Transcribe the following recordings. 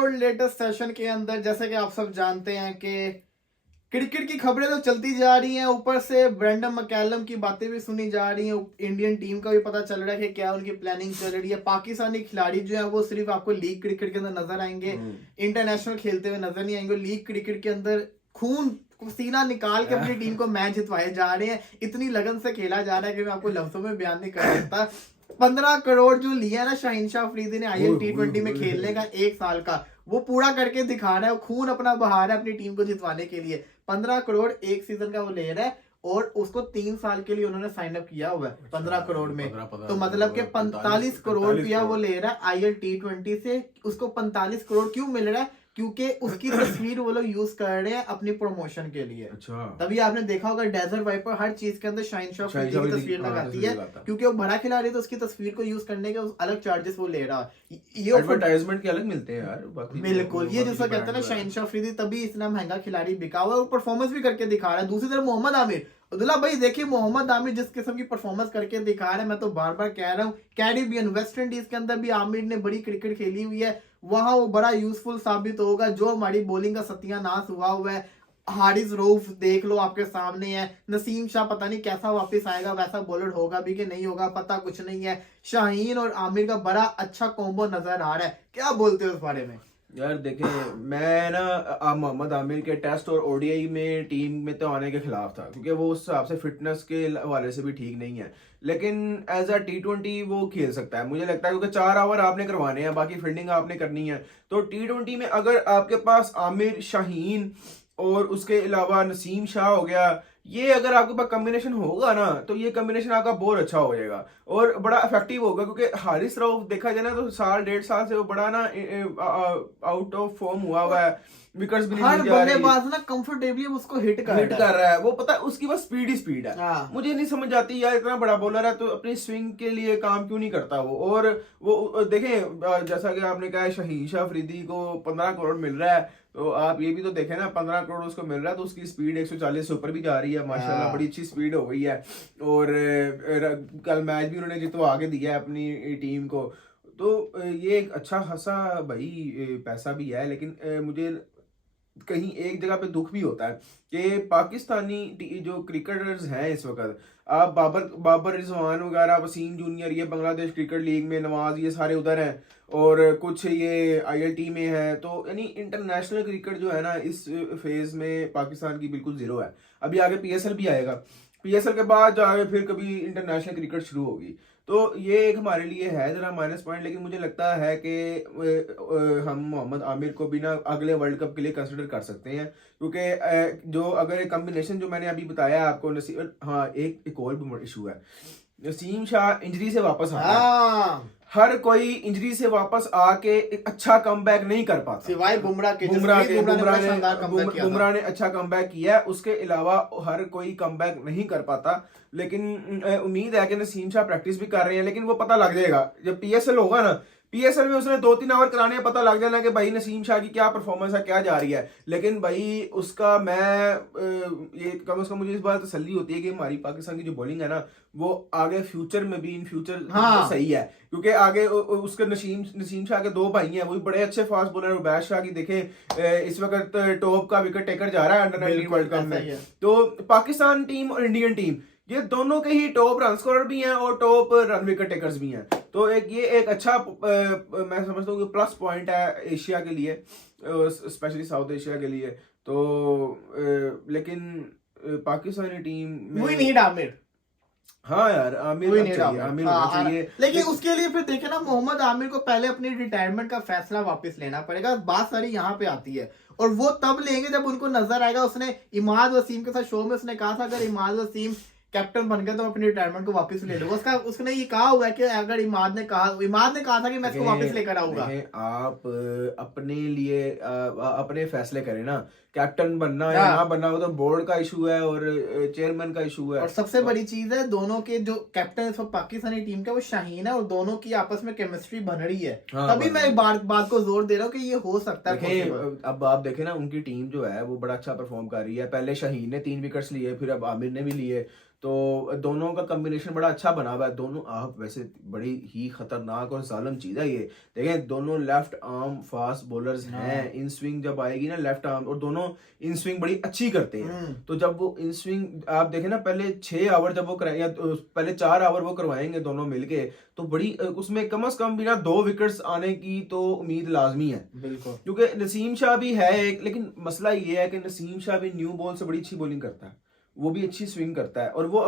और latest session के अंदर जैसे कि आप सब जानते हैं कि क्रिकेट की खबरें तो चलती जा रही हैं, ऊपर से ब्रेंडन मैकलम की बातें भी सुनी जा रही हैं। इंडियन टीम का भी पता चल रहा है कि क्या उनकी प्लानिंग चल रही है। पाकिस्तानी खिलाड़ी जो है वो सिर्फ आपको लीग क्रिकेट के अंदर नजर आएंगे, इंटरनेशनल खेलते हुए नजर नहीं आएंगे। लीग क्रिकेट के अंदर खून पसीना निकाल के अपनी टीम को मैच जितवाए जा रहे हैं। इतनी लगन से खेला जा रहा है कि मैं आपको लफ्जों में बयान नहीं कर सकता। 15 करोड़ जो लिया ना शाहीन शाह अफरीदी ने IL T20 में खेलने का 1 साल का, वो पूरा करके दिखा रहा है। खून अपना बहा रहा है अपनी टीम को जितवाने के लिए। 15 करोड़ एक सीजन का वो ले रहा है और उसको 3 साल के लिए उन्होंने साइन अप किया हुआ है 15 करोड़ में। तो मतलब के 45 करोड़ रुपया वो ले रहा है IL T20 से। उसको 45 करोड़ क्यों मिल रहा है? क्योंकि उसकी तस्वीर वो लोग यूज कर रहे हैं अपनी प्रमोशन के लिए। अच्छा। तभी आपने देखा होगा डेजर्ट वाइपर हर चीज के अंदर शाहीन शाह अफरीदी की तस्वीर लगाती है, क्योंकि वो बड़ा खिलाड़ी है तो उसकी तस्वीर को यूज करने के अलग चार्जेस वो ले रहा है। ये एडवर्टाइजमेंट के अलग मिलते हैं यार। बिल्कुल, ये जैसा कहते हैं ना शाहीन शाह अफरीदी, तभी इतना महंगा खिलाड़ी बिका हुआ है और परफॉर्मेंस भी करके दिखा रहा है। दूसरी तरफ मोहम्मद आमिर, अब्दुल्ला भाई देखिए मोहम्मद आमिर जिस किस्म की परफॉर्मेंस करके दिखा रहा है, मैं तो बार बार कह रहा हूँ कैरिबियन वेस्ट इंडीज के अंदर भी आमिर ने बड़ी क्रिकेट खेली हुई है, वहां वो बड़ा यूजफुल साबित होगा। जो हमारी बॉलिंग का सत्यानाश हुआ है, हारिस रऊफ देख लो आपके सामने है, नसीम शाह पता नहीं कैसा वापस आएगा, वैसा बॉलर होगा भी कि नहीं होगा पता कुछ नहीं है। शाहीन और आमिर का बड़ा अच्छा कॉम्बो नजर आ रहा है, क्या बोलते हो इस बारे में? यार देखें, मैं ना मोहम्मद आमिर के टेस्ट और ODI में टीम में तो आने के खिलाफ था, क्योंकि वो उस हिसाब से फिटनेस के हवाले से भी ठीक नहीं है। लेकिन एज अ T20 वो खेल सकता है मुझे लगता है, क्योंकि 4 ओवर आपने करवाने हैं, बाकी फील्डिंग आपने करनी है। तो T20 में अगर आपके पास आमिर, शाहीन और उसके अलावा नसीम शाह हो गया, ये अगर आपके पास कॉम्बिनेशन होगा ना, तो ये कॉम्बिनेशन आपका बहुत अच्छा हो जाएगा और बड़ा इफेक्टिव होगा। क्योंकि हारिस रऊफ देखा जाए ना तो 1.5 साल से वो बड़ा ना आउट ऑफ फॉर्म हुआ है, विकेट्स भी नहीं जा रही, बल्लेबाज ना कंफर्टेबली उसको हिट कर रहा है। वो पता है उसकी बस स्पीड ही स्पीड है। हाँ। मुझे नहीं समझ आती यार, इतना बड़ा बॉलर है तो अपनी स्विंग के लिए काम क्यों नहीं करता वो। और वो देखें, जैसा कि आपने कहा शाहीन शाह अफरीदी को 15 करोड़ मिल रहा है, तो आप ये भी तो देखें ना, 15 करोड़ उसको मिल रहा है तो उसकी स्पीड 140 से ऊपर भी जा रही है माशाल्लाह, बड़ी अच्छी स्पीड हो गई है। और कल मैच भी उन्होंने जितवा के दिया है अपनी टीम को। तो ये एक अच्छा खासा भाई पैसा भी है। लेकिन मुझे कहीं एक जगह पे दुख भी होता है कि पाकिस्तानी जो क्रिकेटर्स हैं इस वक्त, आप बाबर रिजवान वगैरह, वसीम जूनियर, ये बांग्लादेश क्रिकेट लीग में, नवाज, ये सारे उधर हैं और कुछ ये ILT में है। तो यानी इंटरनेशनल क्रिकेट जो है ना इस फेज में पाकिस्तान की बिल्कुल जीरो है। अभी आगे PSL भी आएगा, PSL के बाद जाके फिर कभी इंटरनेशनल क्रिकेट शुरू होगी। तो ये एक हमारे लिए है जरा माइनस पॉइंट। लेकिन मुझे लगता है कि हम मोहम्मद आमिर को भी ना अगले वर्ल्ड कप के लिए कंसिडर कर सकते हैं, क्योंकि जो अगर एक कम्बिनेशन जो मैंने अभी बताया आपको, हाँ एक और भी इशू है, नसीम शाह इंजरी से वापस आ गया। हर कोई इंजरी से वापस आके एक अच्छा कमबैक नहीं कर पाता, सिवाय बुमराह ने अच्छा कमबैक किया है, उसके अलावा हर कोई कमबैक नहीं कर पाता। लेकिन उम्मीद है कि नसीम शाह प्रैक्टिस भी कर रहे हैं, लेकिन वो पता लग जाएगा जब PSL होगा ना। PSL में उसने 2-3 ओवर कराने हैं, पता लग जाना कि भाई नसीम शाह की क्या परफॉर्मेंस है, क्या जा रही है। लेकिन भाई उसका ये कम से कम मुझे इस बात तसल्ली होती है कि हमारी पाकिस्तान की जो बॉलिंग है ना, वो आगे फ्यूचर में भी इन फ्यूचर तो सही है। क्योंकि आगे उसके नसीम शाह के 2 भाई हैं, वो भी बड़े अच्छे फास्ट बॉलर। उबैद शाह की देखें इस वक्त टॉप का विकेट टेकर जा रहा है अंडर-19 वर्ल्ड कप में। तो पाकिस्तान टीम और इंडियन टीम ये दोनों के ही टॉप रन स्कोरर भी हैं और टॉप रन विकेट टेकर्स भी हैं। तो ये एक अच्छा मैं समझता हूँ कि प्लस पॉइंट है एशिया के लिए, स्पेशली साउथ एशिया के लिए। तो लेकिन पाकिस्तानी टीम में वी नीड आमिर। हाँ यार, आमिर चाहिए। लेकिन उसके लिए फिर देखे ना, मोहम्मद आमिर को पहले अपनी रिटायरमेंट का फैसला वापस लेना पड़ेगा। बात सारी यहाँ पे आती है और वो तब लेंगे जब उनको नजर आएगा। उसने इमाद वसीम के साथ शो में उसने कहा था अगर इमाद वसीम कैप्टन बन गया तो अपनी रिटायरमेंट को वापस ले लूंगा। उसने ये कहा हुआ है कि अगर इमाद ने कहा था कि मैं इसको वापस लेकर आऊंगा। आप अपने लिए अपने फैसले करें ना, कैप्टन बनना या ना बनना वो तो बोर्ड का इशू है और चेयरमैन का इशू है। और सबसे बड़ी चीज है, दोनों के जो कैप्टन है पाकिस्तानी टीम का वो शाहीन है और दोनों की आपस में केमिस्ट्री बन रही है। तभी मैं बात को जोर दे रहा हूँ कि ये हो सकता है। अब आप देखें ना, उनकी टीम जो है वो बड़ा अच्छा परफॉर्म कर रही है। पहले शाहीन ने 3 विकेट्स लिए, फिर अब आमिर ने भी लिए। तो दोनों का कॉम्बिनेशन बड़ा अच्छा बना हुआ है। दोनों आप वैसे बड़ी ही खतरनाक और जालिम चीज़ है ये। देखें दोनों लेफ्ट आर्म फास्ट बॉलर्स हैं, इन स्विंग जब आएगी ना लेफ्ट आर्म, और दोनों इन स्विंग बड़ी अच्छी करते हैं। तो जब वो इन स्विंग आप देखें ना, पहले 6 ओवर जब वो कराए या पहले 4 ओवर वो करवाएंगे दोनों मिलके, तो बड़ी उसमें कम से कम भी ना 2 विकेट्स आने की तो उम्मीद लाजमी है। बिल्कुल, क्योंकि नसीम शाह भी है एक, लेकिन मसला ये है कि नसीम शाह भी न्यू बॉल से बड़ी अच्छी बॉलिंग करता है, वो भी अच्छी स्विंग करता है, और वो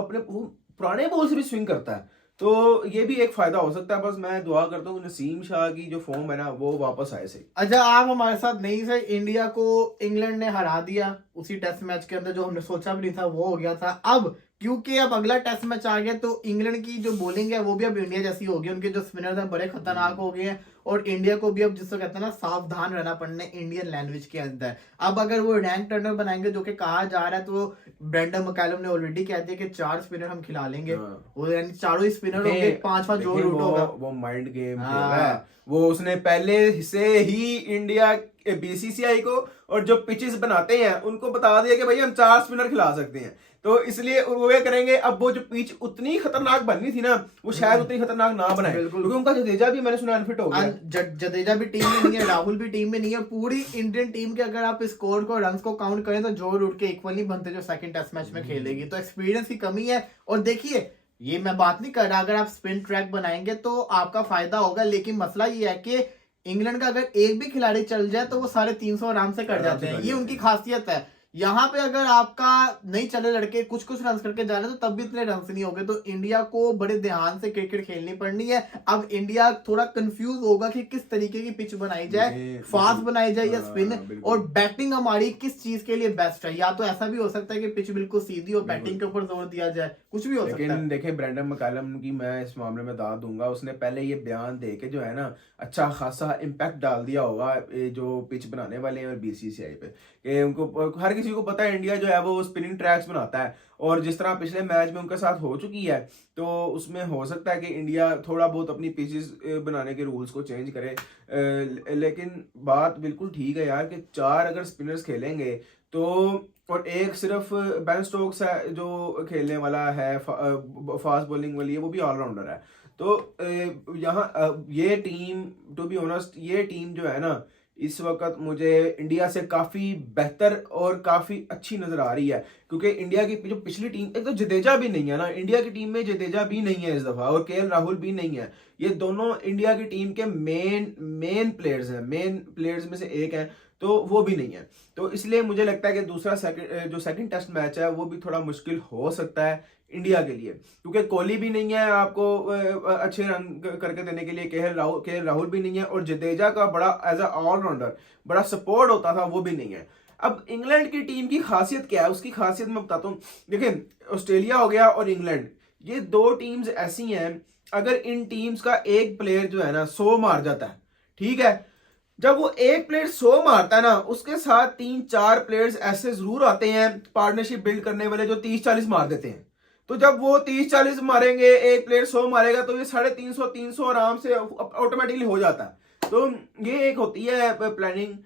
पुराने बॉल से भी स्विंग करता है। तो ये भी एक फायदा हो सकता है। बस मैं दुआ करता हूँ कि नसीम शाह की जो फॉर्म है ना वो वापस आए सही। अच्छा आप हमारे साथ नहीं थे, इंडिया को इंग्लैंड ने हरा दिया उसी टेस्ट मैच के अंदर, जो हमने सोचा भी नहीं था वो हो गया था। अब क्योंकि अब अगला टेस्ट मैच आ गया, तो इंग्लैंड की जो बॉलिंग है वो भी अब इंडिया जैसी होगी, उनके जो स्पिनर्स हैं बड़े खतरनाक हो गए हैं, और इंडिया को भी अब जिसको कहते हैं ना सावधान रहना पड़ना इंडियन लैंग्वेज के अंदर। अब अगर वो रैंक टर्नर बनाएंगे जो कि कहा जा रहा है, तो ब्रेंडन मैकलम ने ऑलरेडी कह दिया कि 4 स्पिनर हम खिला लेंगे, वो यानी चारों ही स्पिनर होंगे, 5 जो रूट होगा। वो माइंड गेम खेल रहा है, वो उसने पहले से ही इंडिया बीसीसीआई को और जो पिचेस बनाते हैं उनको बता दिया कि भाई हम 4 स्पिनर खिला सकते हैं, तो इसलिए वो ये करेंगे। अब वो जो पिच उतनी खतरनाक बननी थी ना, वो शायद उतनी खतरनाक ना बनाए, क्योंकि उनका जडेजा भी मैंने सुना अनफिट हो गया। जडेजा भी टीम में नहीं है, राहुल भी टीम में नहीं है। पूरी इंडियन टीम के अगर आप स्कोर को रन्स को काउंट करें तो जो रूट के इक्वली बनते जो सेकंड टेस्ट मैच में खेलेगी। तो एक्सपीरियंस की कमी है। और देखिए ये मैं बात नहीं कर रहा, अगर आप स्पिन ट्रैक बनाएंगे तो आपका फायदा होगा, लेकिन मसला ये है कि इंग्लैंड का अगर एक भी खिलाड़ी चल जाए तो वो 350 आराम से कर जाते हैं, ये उनकी खासियत है। यहाँ पे अगर आपका नहीं चले लड़के कुछ रन करके जा रहे हैं तो तब भी इतने रन नहीं होंगे। तो इंडिया को बड़े ध्यान से क्रिकेट खेलनी पड़नी है। अब इंडिया थोड़ा कंफ्यूज होगा कि किस तरीके की पिच बनाई जाए, फास्ट बनाई जाए या स्पिन, और बैटिंग हमारी किस चीज के लिए बेस्ट है। या तो ऐसा भी हो सकता है कि पिच बिल्कुल सीधी और बैटिंग के ऊपर जोर दिया जाए, कुछ भी हो सकता है। लेकिन देखें ब्रेंडन मैकलम की मैं इस मामले में दाद दूंगा, उसने पहले ये बयान दे के जो है ना अच्छा खासा इम्पैक्ट डाल दिया होगा जो पिच बनाने वाले हैं और बीसीसीआई पे, कि उनको हर किसी को पता है इंडिया जो है वो स्पिनिंग ट्रैक्स बनाता है, और जिस तरह पिछले मैच में उनके साथ हो चुकी है, तो उसमें हो सकता है कि इंडिया थोड़ा बहुत अपनी पिचेस बनाने के रूल्स को चेंज करे। लेकिन बात बिल्कुल ठीक है यार कि 4 अगर स्पिनर्स खेलेंगे तो, और एक सिर्फ बेन स्टोक्स है जो खेलने वाला है फास्ट बॉलिंग वाली है, वो भी ऑलराउंडर है। तो यहाँ ये टीम टू बी ऑनेस्ट, ये टीम जो है ना इस वक्त मुझे इंडिया से काफ़ी बेहतर और काफ़ी अच्छी नज़र आ रही है, क्योंकि इंडिया की जो पिछली टीम, एक तो जडेजा भी नहीं है ना इंडिया की टीम में, जडेजा भी नहीं है इस दफ़ा, और केएल राहुल भी नहीं है। ये दोनों इंडिया की टीम के मेन प्लेयर्स हैं, मेन प्लेयर्स में से एक हैं, तो वो भी नहीं है। तो इसलिए मुझे लगता है कि दूसरा जो सेकंड टेस्ट मैच है वो भी थोड़ा मुश्किल हो सकता है इंडिया के लिए, क्योंकि कोहली भी नहीं है आपको अच्छे रन करके देने के लिए, केएल राहुल भी नहीं है, और जडेजा का बड़ा एज अ ऑलराउंडर बड़ा सपोर्ट होता था, वो भी नहीं है। अब इंग्लैंड की टीम की खासियत क्या है, उसकी खासियत मैं बताता हूँ। देखिए ऑस्ट्रेलिया हो गया और इंग्लैंड, ये 2 टीम्स ऐसी हैं, अगर इन टीम्स का एक प्लेयर जो है ना 100 मार जाता है, ठीक है, जब वो एक प्लेयर 100 मारता है ना, उसके साथ 3-4 प्लेयर्स ऐसे जरूर आते हैं पार्टनरशिप बिल्ड करने वाले जो 30-40 मार देते हैं। तो जब वो 30-40 मारेंगे, एक प्लेयर 100 मारेगा, तो ये 350-300 आराम से ऑटोमेटिकली हो जाता है। तो ये एक होती है प्लानिंग,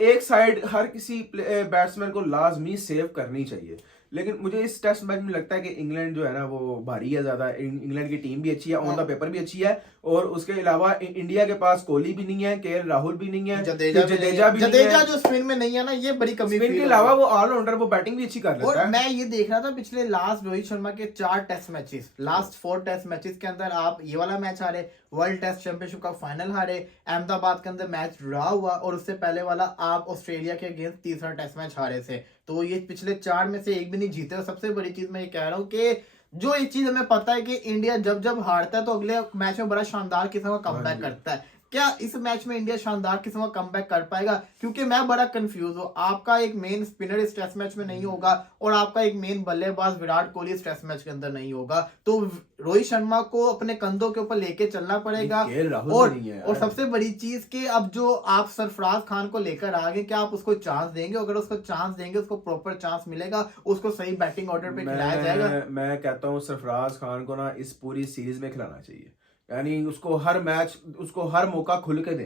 एक साइड हर किसी बैट्समैन को लाजमी सेव करनी चाहिए। लेकिन मुझे इस टेस्ट मैच में लगता है कि इंग्लैंड जो है ना वो भारी है ज्यादा। इंग्लैंड की टीम भी अच्छी है, ऑन द पेपर भी अच्छी है, और उसके अलावा इंडिया के पास कोहली भी नहीं है, केएल राहुल भी नहीं है, जडेजा भी नहीं है, जो स्पिन में नहीं है ना, ये बड़ी कमी। स्पिन के अलावा वो ऑलराउंडर, वो बैटिंग भी अच्छी कर लेता है। और मैं ये देख रहा था पिछले लास्ट रोहित शर्मा के 4 test matches, last 4 test matches के अंदर आप ये वाला मैच हारे, वर्ल्ड टेस्ट चैंपियनशिप का फाइनल हारे, अहमदाबाद के अंदर मैच ड्रॉ हुआ, और उससे पहले वाला आप ऑस्ट्रेलिया के अगेंस्ट तीसरा टेस्ट मैच हारे थे। तो ये पिछले 4 में से एक भी नहीं जीते। और सबसे बड़ी चीज मैं ये कह रहा हूँ कि जो एक चीज हमें पता है कि इंडिया जब हारता है तो अगले मैच में बड़ा शानदार किस्म का कमबैक करता है। क्या इस मैच में इंडिया शानदार किस्म का कमबैक कर पाएगा? क्योंकि मैं बड़ा कंफ्यूज हूँ। आपका एक मेन स्पिनर इस टेस्ट मैच में नहीं होगा, और आपका एक मेन बल्लेबाज विराट कोहली इस टेस्ट मैच के अंदर नहीं होगा, तो रोहित शर्मा को अपने कंधों के ऊपर लेके चलना पड़ेगा। और सबसे बड़ी चीज कि अब जो आप सरफराज खान को लेकर आ गए, क्या आप उसको चांस देंगे? अगर उसको चांस देंगे, उसको प्रॉपर चांस मिलेगा, उसको सही बैटिंग ऑर्डर पे खिलाया जाएगा। मैं कहता हूँ सरफराज खान को ना इस पूरी सीरीज में खिलाना चाहिए, यानी उसको हर मैच, उसको हर मौका खुल के दे।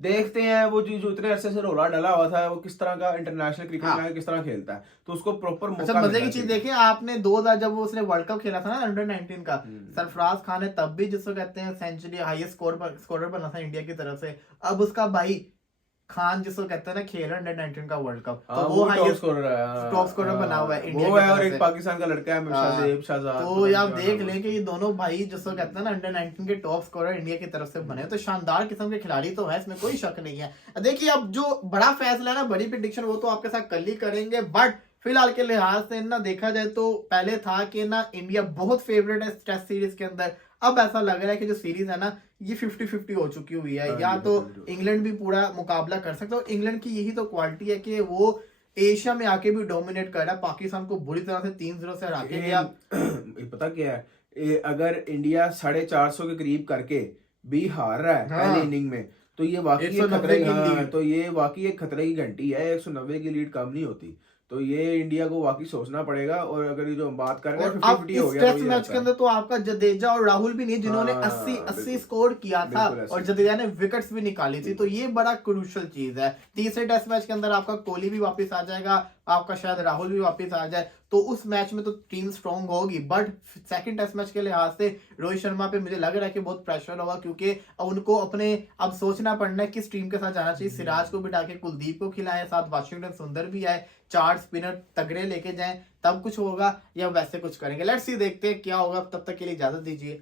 देखते हैं वो जो उतने अरसे से रोला डला हुआ था वो किस तरह का इंटरनेशनल क्रिकेट हाँ। में किस तरह खेलता है, तो उसको प्रॉपर अच्छा मौका मजे की मिलना चीज चाहिए। देखी आपने 2000 जब वो उसने वर्ल्ड कप खेला था ना अंडर 19 का, सरफराज खान ने तब भी जिसको कहते हैं सेंचुरी हाईएस्ट स्कोरर बना था इंडिया की तरफ से। अब उसका भाई खान जिसको कहते हैं ना खेल अंडर 19 का वर्ल्ड कप, तो वो टॉप हाईएस्ट स्कोरर है, टॉप स्कोरर बना हुआ है इंडिया वो की है, और तरफ एक से। पाकिस्तान का लड़का है शाहजेब शहजाद, तो पता नहीं आप क्या देख नाम है लें कि ये दोनों भाई जिसको कहते हैं ना अंडर 19 के टॉप स्कोरर इंडिया की तरफ से बने, तो शानदार किस्म के खिलाड़ी तो है, इसमें कोई शक नहीं है। देखिए अब जो बड़ा फैसला है ना, बड़ी प्रिडिक्शन वो तो आपके साथ कल ही करेंगे, बट फिलहाल के लिहाज से ना देखा जाए तो पहले था कि ना इंडिया बहुत फेवरेट है टेस्ट सीरीज के अंदर। अब ऐसा लग रहा है कि जो सीरीज है ना ये 50-50 हो चुकी हुई है, या तो इंग्लैंड भी पूरा मुकाबला कर सकता है। इंग्लैंड की यही तो क्वालिटी है कि वो एशिया में आके भी डोमिनेट कर रहा है, पाकिस्तान को बुरी तरह से 3-0 से हरा के गया। ये पता क्या है, अगर इंडिया 450 के करीब करके भी हार रहा है हाँ। पहले इनिंग में, तो ये वाकई एक 190 खतरे की हाँ, लीड। तो ये वाकई एक खतरे की घंटी है, 190 की लीड कम नहीं होती। तो ये इंडिया को वाकई सोचना पड़ेगा, और अगर ये जो हम बात कर रहे हैं और 50-50 अब हो इस गया टेस्ट तो ये मैच रहता के है। अंदर तो आपका जडेजा और राहुल भी नहीं जिन्होंने हाँ, 80 बिल्कुल। स्कोर किया था, बिल्कुल ऐसे। और जडेजा ने विकेट्स भी निकाली थी, तो ये बड़ा क्रूशियल चीज है। तीसरे टेस्ट मैच के अंदर आपका कोहली भी वापस आ जाएगा, आपका शायद राहुल भी वापस आ जाए, तो उस मैच में तो टीम स्ट्रांग होगी। बट सेकंड टेस्ट मैच के लिहाज से रोहित शर्मा पे मुझे लग रहा है कि बहुत प्रेशर होगा, क्योंकि अब उनको अपने अब सोचना पड़ना है किस टीम के साथ जाना चाहिए। सिराज को बिठा के कुलदीप को खिलाएं, साथ वाशिंगटन सुंदर भी आए, 4 स्पिनर तगड़े लेके जाएं, तब कुछ होगा, या वैसे कुछ करेंगे। लेट्स सी, देखते हैं क्या होगा। तब तक के लिए इजाजत दीजिए।